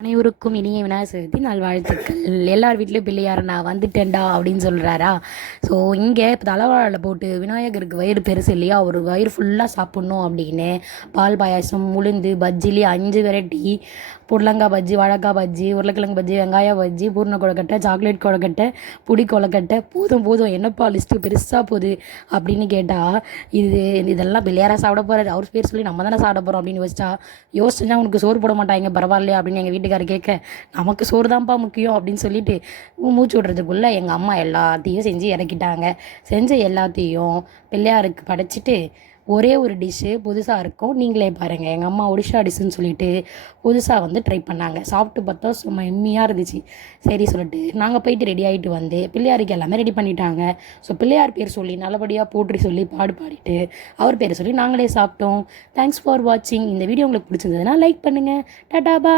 அனைவருக்கும் இனிய விநாயகர் சதுர்த்தி நல்வாழ்த்துக்கள். எல்லார் வீட்லேயும் பிள்ளையார் நான் வந்துட்டேன்டா அப்படின்னு சொல்கிறாரா ஸோ இங்கே இப்போ தலைவாழை போட்டு விநாயகருக்கு வயிறு பெருசு இல்லையா? ஒரு வயிறு ஃபுல்லாக சாப்பிட்ணும் அப்படின்னு. பால் பாயாசம் உளுந்து பஜ்ஜிலி அஞ்சு வெரைட்டி. புடலங்காய் பஜ்ஜி வாழைக்காய் பஜ்ஜி உருளைக்கிழங்கு பஜ்ஜி வெங்காய பஜ்ஜி பூர்ண கொழுக்கட்டை சாக்லேட் கொழுக்கட்டை புடி கொழக்கட்டை. போதும் போதும். என்னப்பா லிஸ்ட்டு பெருசாக போகுது அப்படின்னு கேட்டால் இது இதெல்லாம் பிள்ளையாராக சாப்பிட போகிறாரு அவர் பேர் சொல்லி நம்ம தானே சாப்பிட போகிறோம் அப்படின்னு யோசிச்சா யோசிச்சா உனக்கு சோறு போட மாட்டாங்க பரவாயில்லையா அப்படின்னு எங்கள் வீட்டுக்காரர் கேட்க நமக்கு சோறு தான்ப்பா முக்கியம் அப்படின்னு சொல்லிட்டு மூச்சு விடுறதுக்குள்ளே எங்கள் அம்மா எல்லாத்தையும் செஞ்சு இறக்கிட்டாங்க. செஞ்ச எல்லாத்தையும் பிள்ளையாருக்கு படைச்சிட்டு ஒரே ஒரு டிஷ்ஷு புதுசாக இருக்கும். நீங்களே பாருங்கள் எங்கள் அம்மா ஒடிஷா டிஷ்ஷுன்னு சொல்லிட்டு புதுசாக வந்து ட்ரை பண்ணாங்க. சாப்பிட்டு பார்த்தா சும்மா எம்மியாக இருந்துச்சு. சரி சொல்லிட்டு நாங்கள் போயிட்டு ரெடி ஆகிட்டு வந்து பிள்ளையாருக்கு எல்லாமே ரெடி பண்ணிட்டாங்க. ஸோ பிள்ளையார் பேர் சொல்லி நல்லபடியாக போற்றி சொல்லி பாடு பாடிட்டு அவர் பேர் சொல்லி நாங்களே சாப்பிட்டோம். தேங்க்ஸ் ஃபார் வாட்சிங் இந்த வீடியோ உங்களுக்கு பிடிச்சிருந்ததுன்னா லைக் பண்ணுங்கள் டாட்டா பா